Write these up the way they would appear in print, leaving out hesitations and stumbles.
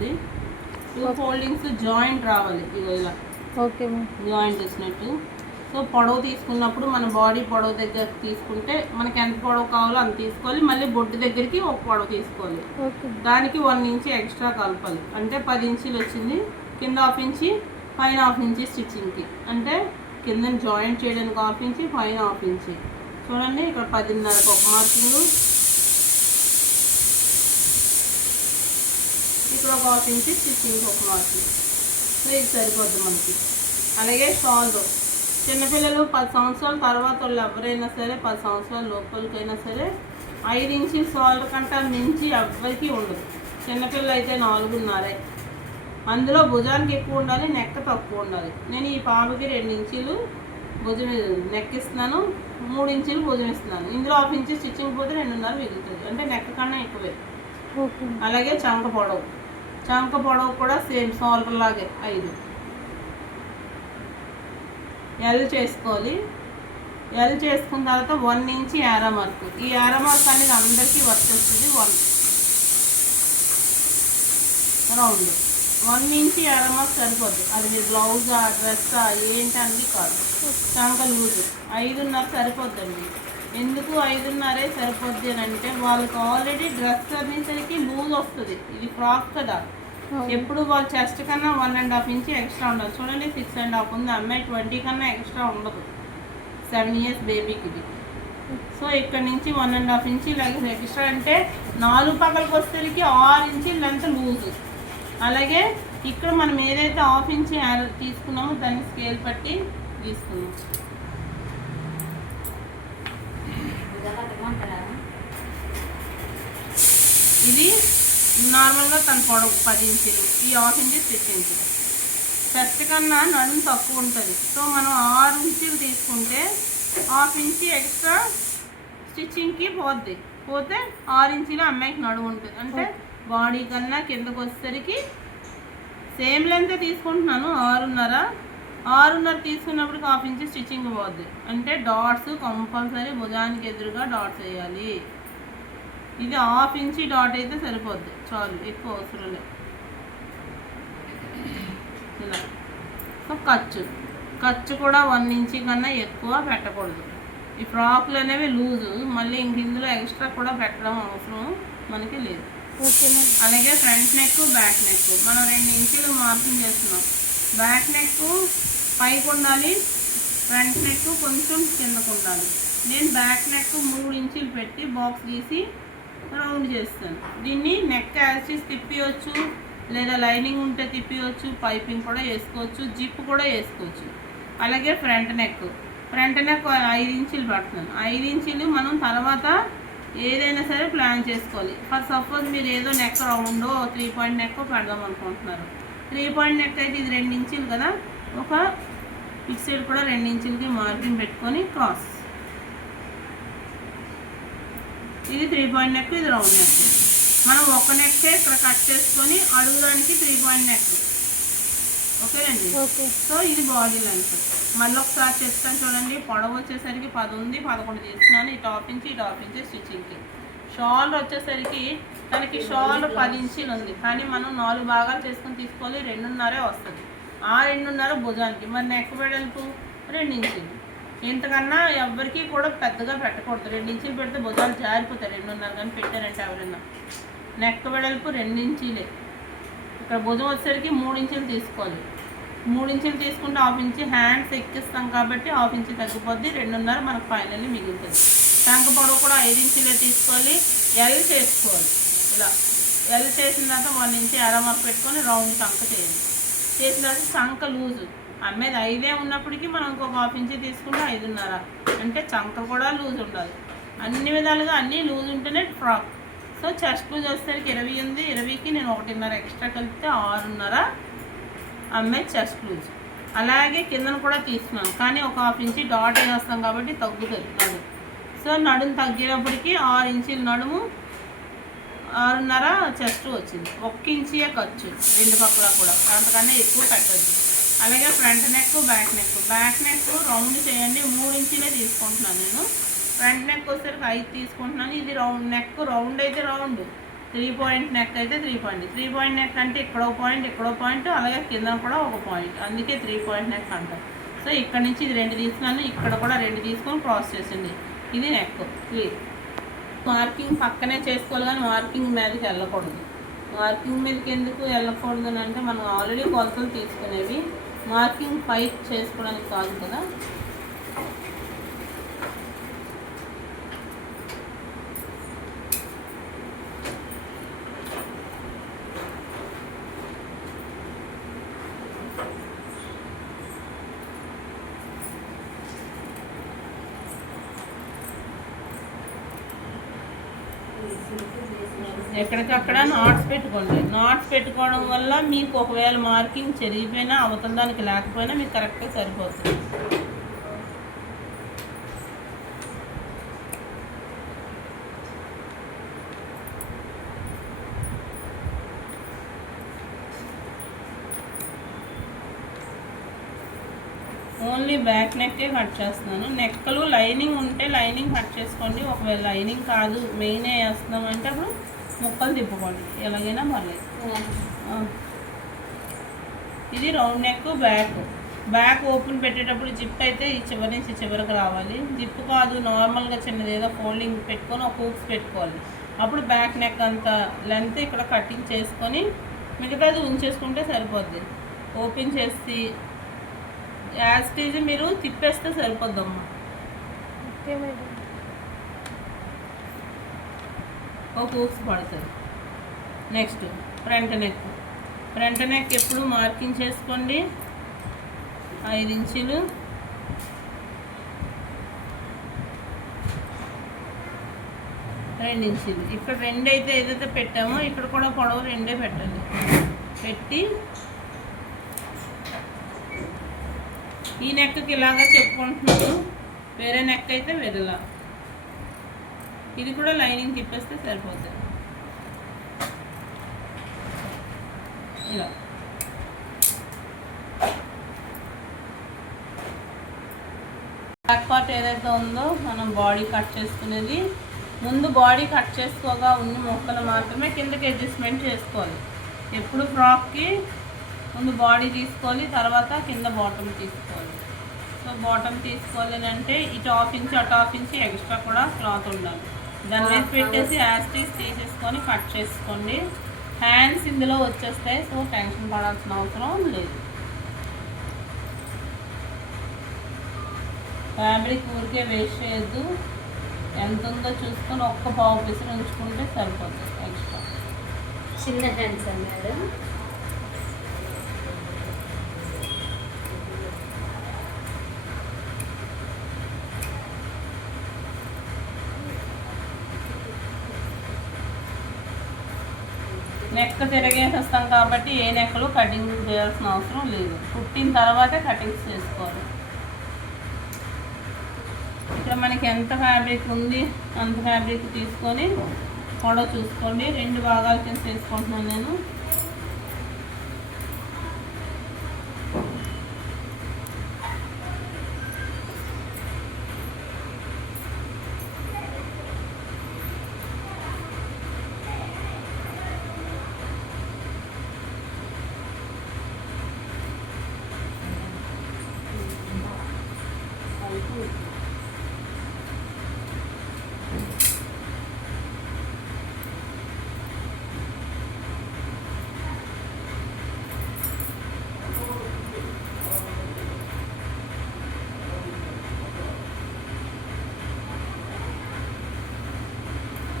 చేసుకోవాలి. 2 foldings joint రావాలి, ఇగో ఇలా. Okay ma'am. జాయింట్ వచ్చినట్టు. సో పొడవు తీసుకున్నప్పుడు మన బాడీ పొడవు దగ్గర తీసుకుంటే మనకి ఎంత పొడవు కావాలో అంత తీసుకోవాలి. మళ్ళీ బొడ్డు దగ్గరికి ఒక పొడవు తీసుకోవాలి. దానికి 1 ఇంచ్ ఎక్స్ట్రా కలపాలి. అంటే 10 ఇంచులు వచ్చింది. కింద 1/2 ఇంచి, పైన 1/2 ఇంచి స్టిచ్చింగ్కి. అంటే కింద జాయింట్ చేయడానికి 1/2 ఇంచి, పైన 1/2 ఇంచి. చూడండి ఇక్కడ 10.5కి ఒక మార్కింగ్, ఇక్కడ ఒక 1/2 ఇంచి స్టిచ్చింగ్కి ఒక మార్కింగ్. సో ఇది సరిపోద్ది మనకి. అలాగే షాల్, చిన్నపిల్లలు 10 సంవత్సరాల తర్వాత వాళ్ళు ఎవరైనా సరే, 10 సంవత్సరాల లోపలికైనా సరే 5 ఇంచుల షాల్ కంటే మించి ఎవరికి ఉండదు. చిన్నపిల్లలు అయితే 4.5. అందులో భుజానికి ఎక్కువ ఉండాలి, నెక్ తక్కువ ఉండాలి. నేను ఈ పాపకి 2 ఇంచులు భుజం నెక్ ఇస్తున్నాను, 3 ఇంచులు భుజం ఇస్తున్నాను. ఇందులో 1/2 ఇంచు స్టిచ్చింగ్ పోతే 2.5 మిగులుతుంది. అంటే నెక్ కన్నా ఎక్కువే. అలాగే చంక పొడవు కూడా సేమ్ షోల్డర్ లాగే 5. ఎల్ చేసుకోవాలి. ఎల్ చేసుకున్న తర్వాత 1 ఇంచ్ యారా మార్క్. ఈ యారా మార్క్ అనేది అందరికీ వర్తిస్తుంది. 1 రౌండ్ 1 ఇంచ్ యారా మార్క్ సరిపోద్ది. అది మీరు బ్లౌజా, డ్రెస్సా ఏంటి అన్నీ కాదు. చంక లూజు 5.5 సరిపోద్దండి. ఎందుకు 5.5 సరిపోద్ది అని అంటే వాళ్ళకి ఆల్రెడీ డ్రెస్ అనేసరికి లూజ్ వస్తుంది. ఇది ఫ్రాక్ కదా, ఎప్పుడు వాళ్ళ చెస్ట్ కన్నా 1.5 ఇంచ్ ఎక్స్ట్రా ఉండదు. చూడండి 6.5 ఉంది. అమ్మాయి 20 కన్నా ఎక్స్ట్రా ఉండదు 7 ఇయర్స్ బేబీకి ఇది. సో ఇక్కడ నుంచి 1.5 ఇంచ్ ఎక్స్ట్రా అంటే 4 పక్కలకు వచ్చేసరికి 6 ఇంచ్ లెంత్ లూజ్. అలాగే ఇక్కడ మనం ఏదైతే 1/2 ఇంచ్ తీసుకున్నామో దాన్ని స్కేల్ పట్టి తీసుకున్నాం. ఇది నార్మల్గా తన పొడవు 10 ఇంచులు, ఈ 1/2 ఇంచ్ స్టిచ్చింగ్. చెస్ట్ కన్నా నడుము తక్కువ ఉంటుంది. సో మనం 6 ఇంచులు తీసుకుంటే 1/2 ఇంచ్ ఎక్స్ట్రా స్టిచ్చింగ్కి పోతే 6 ఇంచులు అమ్మాయికి నడుము ఉంటుంది. అంటే బాడీ కన్నా కిందకు వచ్చేసరికి సేమ్ లెంత్ తీసుకుంటున్నాను 6.5 తీసుకున్నప్పటికి 1/2 ఇంచ్ స్టిచ్చింగ్ పోద్ది. అంటే డాట్స్ కంపల్సరీ భుజానికి ఎదురుగా డాట్స్ వేయాలి. ఇది 1/2 ఇంచ్ డాట్ అయితే సరిపోద్ది చాలు, ఎక్కువ అవసరం లేదు. ఇలా. సో ఖర్చు కూడా 1 ఇంచ్ కన్నా ఎక్కువ పెట్టకూడదు. ఈ ఫ్రాక్లు అనేవి లూజు, మళ్ళీ ఇంక ఇందులో ఎక్స్ట్రా కూడా పెట్టడం అవసరం మనకి లేదు. అలాగే ఫ్రంట్ నెక్, బ్యాక్ నెక్ మనం 2 ఇంచులు మార్కింగ్ చేస్తున్నాం. బ్యాక్ నెక్ పైకి ఉండాలి, ఫ్రంట్ నెక్ కొంచెం కిందకు ఉండాలి. నేను బ్యాక్ నెక్ 3 ఇంచులు పెట్టి బాక్స్ గీసి రౌండ్ చేస్తాను. దీన్ని నెక్ యాసిస్ తిప్పివచ్చు, లేదా లైనింగ్ ఉంటే తిప్పివచ్చు, పైపింగ్ కూడా వేసుకోవచ్చు, జిప్ కూడా వేసుకోవచ్చు. అలాగే ఫ్రంట్ నెక్ 5 ఇంచులు పడుతున్నాను. 5 ఇంచులు మనం తర్వాత ఏదైనా సరే ప్లాన్ చేసుకోవాలి. ఫర్ సపోజ్ మీరు ఏదో నెక్ రౌండో 3 పాయింట్ నెక్ పెడదాం అనుకుంటున్నారు. 3 పాయింట్ నెక్ అయితే ఇది 2 ఇంచులు కదా, ఒక ఇటు సైడ్ కూడా 2 ఇంచులకి మార్కింగ్ పెట్టుకొని క్రాస్. ఇది 3 పాయింట్ నెక్, ఇది రౌండ్ నెక్. మనం ఒక నెక్కే ఇక్కడ కట్ చేసుకొని అడుగుదానికి 3 పాయింట్ నెక్. ఓకేనండి. సో ఇది బాడీ లెంత్. మళ్ళీ ఒకసారి చెప్తాను చూడండి. పొడవు వచ్చేసరికి 10 ఉంది, 11 తీసుకున్నాను. ఈ టాప్ ఇంచ్ స్టిచ్చింగ్కి. షాల్ వచ్చేసరికి తనకి షాల్ 10 ఇంచులు ఉంది, కానీ మనం 4 భాగాలు చేసుకొని తీసుకోవాలి. 2.5 వస్తుంది. ఆ 2.5 భుజానికి. మరి నెక్ వెడల్పు 2 ఇంచులు. ఇంతకన్నా ఎవరికి కూడా పెద్దగా పెట్టకూడదు. 2 ఇంచులు పెడితే భుజాలు జారిపోతాయి. 2.5 కానీ పెట్టారంటే ఎవరైనా. నెక్ వెడల్పు 2 ఇంచులే. ఇక్కడ భుజం వచ్చేసరికి 3 ఇంచులు తీసుకోవాలి. 3 ఇంచులు తీసుకుంటే 1/2 ఇంచ్ హ్యాండ్స్ ఎక్కిస్తాం కాబట్టి 1/2 ఇంచ్ తగ్గిపోద్ది. 2.5 మనకు ఫైనల్లీ మిగులుతుంది. చంక పొడవు కూడా 5 ఇంచులే తీసుకోవాలి. ఎల్ చేసుకోవాలి. ఇలా ఎల్ చేసిన తర్వాత 1 ఇంచ్ అరమార్క్ పెట్టుకొని రౌండ్ చంక చేయాలి. చేసిన తర్వాత చంక లూజు అమ్మేది 5 ఉన్నప్పటికీ మనం ఇంకొక 1/2 ఇంచ్ తీసుకుంటే 5.5. అంటే చంక కూడా లూజ్ ఉండాలి. అన్ని విధాలుగా అన్నీ లూజ్ ఉంటేనే ఫ్రాక్. సో చెస్ట్ లూజ్ వచ్చేసరికి 20 ఉంది. 20కి నేను 1.5 ఎక్స్ట్రా కలిపితే 6.5 అమ్మాయి చెస్ట్ లూజ్. అలాగే కిందను కూడా తీసుకున్నాను, కానీ ఒక 1/2 ఇంచ్ డాట్ వేస్తాం కాబట్టి తగ్గుతుంది నడుము. సో నడుము తగ్గేటప్పటికి 6 ఇంచులు నడుము, 6.5 చెస్ట్ వచ్చింది. 1 ఇంచే ఖర్చు 2 పక్కల కూడా, అంతకన్నా ఎక్కువ పెట్టద్దు. అలాగే front neck, back neck round చేయండి. 3 ఇంచులే తీసుకుంటున్నాను నేను. ఫ్రంట్ నెక్ వచ్చేసరికి 5 తీసుకుంటున్నాను. ఇది రౌండ్ నెక్, రౌండ్ అయితే రౌండ్, 3 పాయింట్ నెక్ అయితే 3 పాయింట్ నెక్ అంటే ఇక్కడో పాయింట్ అలాగే కింద కూడా ఒక పాయింట్, అందుకే 3 పాయింట్ నెక్ అంటారు. సో ఇక్కడ నుంచి ఇది 2 తీసుకున్నాను, ఇక్కడ కూడా 2 తీసుకొని క్రాస్ చేసింది. ఇది నెక్ క్లియర్. మార్కింగ్ పక్కనే చేసుకోవాలి కానీ మార్కింగ్ మీదకి వెళ్ళకూడదు. మార్కింగ్ మీదకి ఎందుకు వెళ్ళకూడదు అని అంటే మనం ఆల్రెడీ కొలతలు తీసుకునేవి, మార్కింగ్ పై చేసుకోవడానికి కాదు కదా. ఎక్కడికక్కడ నాట్స్ పెట్టుకోండి. నాట్స్ పెట్టుకోవడం వల్ల మీకు ఒకవేళ మార్కింగ్ చెరిగిపోయినా అవతల దానికి లేకపోయినా మీకు కరెక్ట్గా సరిపోతుంది. ఓన్లీ బ్యాక్ నెక్కే కట్ చేస్తున్నాను. నెక్కలు లైనింగ్ ఉంటే లైనింగ్ కట్ చేసుకోండి, ఒకవేళ లైనింగ్ కాదు మెయినే వేస్తున్నామంటే అప్పుడు ముక్కలు తిప్పుకోండి, ఎలాగైనా పర్లేదు. ఇది రౌండ్ నెక్. బ్యాక్ ఓపెన్ పెట్టేటప్పుడు జిప్ అయితే ఈ చివరి నుంచి చివరికి రావాలి. జిప్ కాదు నార్మల్గా చిన్నది ఏదో ఫోల్డింగ్ పెట్టుకొని ఒక హూక్స్ పెట్టుకోవాలి. అప్పుడు బ్యాక్ నెక్ అంత లెంత్ ఇక్కడ కటింగ్ చేసుకొని మిగతాది ఉంచేసుకుంటే సరిపోద్ది. ఓపెన్ చేసి యాస్టీజ్ మీరు తిప్పేస్తే సరిపోద్దమ్మా. ఒక హూక్స్ పడుతుంది. నెక్స్ట్ ఫ్రంట్ నెక్ ఎప్పుడు మార్కింగ్ చేసుకోండి. 5 ఇంచులు, 2 ఇంచులు. ఇక్కడ 2 అయితే ఏదైతే పెట్టామో ఇక్కడ కూడా పొడవు 2 పెట్టండి. పెట్టి ఈ నెక్కి ఇలాగా చెప్పుకుంటున్నాను, వేరే నెక్ అయితే వేరేలా. ఇది కూడా లైనింగ్ తిప్పేస్తే సరిపోతుంది. ఇలా బ్యాక్ పార్ట్ ఏదైతే ఉందో మనం బాడీ కట్ చేసుకునేది, ముందు బాడీ కట్ చేసుకోగా ఉన్న ముక్కలు మాత్రమే కిందకి అడ్జస్ట్మెంట్ చేసుకోవాలి. ఎప్పుడు ఫ్రాక్కి ముందు బాడీ తీసుకోవాలి, తర్వాత కింద బాటమ్ తీసుకోవాలి. సో బాటమ్ తీసుకోవాలి అంటే ఇటు 1/2 ఇంచ్ అటు 1/2 ఇంచ్ ఎక్స్ట్రా కూడా క్లాత్ ఉండాలి. దాని మీద పెట్టేసి యాస్టీస్ తీసేసుకొని కట్ చేసుకోండి. హ్యాండ్స్ ఇందులో వచ్చేస్తాయి, సో టెన్షన్ పడాల్సిన అవసరం లేదు. ఫ్యాబ్రిక్ ఊరికే వేస్ట్ చేయొద్దు, ఎంత ఉందో చూసుకొని ఒక్క పావు పీసులు ఉంచుకుంటే సరిపోతుంది. ఎక్స్ట్రా చిన్న హ్యాండ్స్ అన్నారు. నెక్ తిరగేసేస్తాం కాబట్టి ఏ నెక్కలు కటింగ్ చేయాల్సిన అవసరం లేదు. కుట్టిన తర్వాతే కటింగ్స్ చేసుకోవాలి. ఇక్కడ మనకి ఎంత ఫ్యాబ్రిక్ ఉంది అంత ఫ్యాబ్రిక్ తీసుకొని పొడవు చూసుకోండి. 2 భాగాల కింద తీసుకుంటున్నాను నేను.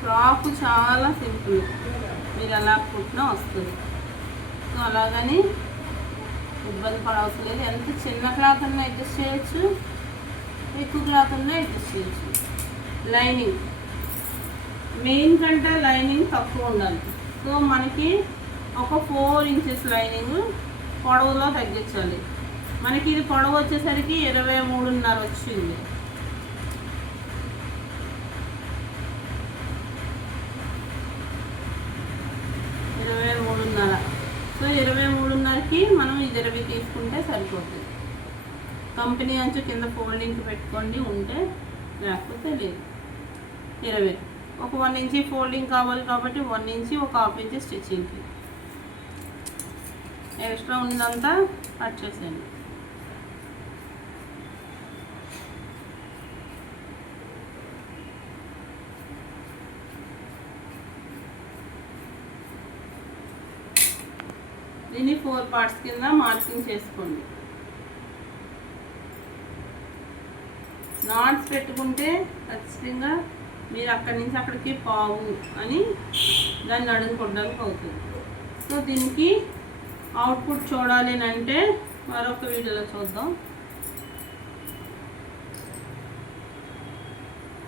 ఫ్రాక్ చాలా సింపుల్, మీరు ఎలా కుట్టినా వస్తుంది. సో అలాగని ఇబ్బంది పడవలసిన లేదు. ఎంత చిన్న క్లాత్ ఉన్నా అడ్జస్ట్ చేయొచ్చు, ఎక్కువ క్లాత్ ఉన్నా అడ్జస్ట్ చేయొచ్చు. లైనింగ్ మెయిన్ కంటే లైనింగ్ తక్కువ ఉండాలి. సో మనకి ఒక 4 ఇంచెస్ లైనింగ్ పొడవులో తగ్గించాలి. మనకి ఇది పొడవు వచ్చేసరికి 23.5 వచ్చింది. 23.5. సో 23.5కి మనం ఇది 20 తీసుకుంటే సరిపోతుంది. కంపెనీ అంచు కింద ఫోల్డింగ్కి పెట్టుకోండి ఉంటే, లేకపోతే లేదు. 20 ఒక 1 ఇంచ్ ఫోల్డింగ్ కావాలి కాబట్టి 1 ఇంచ్, ఒక 1/2 ఇంచ్ స్టిచ్చింగ్కి. ఎక్స్ట్రా ఉన్నదంతా కట్ చేసేయండి. దీన్ని 4 పార్ట్స్ కింద మార్కింగ్ చేసుకోండి. నాట్స్ పెట్టుకుంటే ఖచ్చితంగా మీరు అక్కడి నుంచి అక్కడికి పావు అని దాన్ని అడుగుకోవడానికి అవుతుంది. సో దీనికి అవుట్పుట్ చూడాలి అంటే మరొక వీడియోలో చూద్దాం.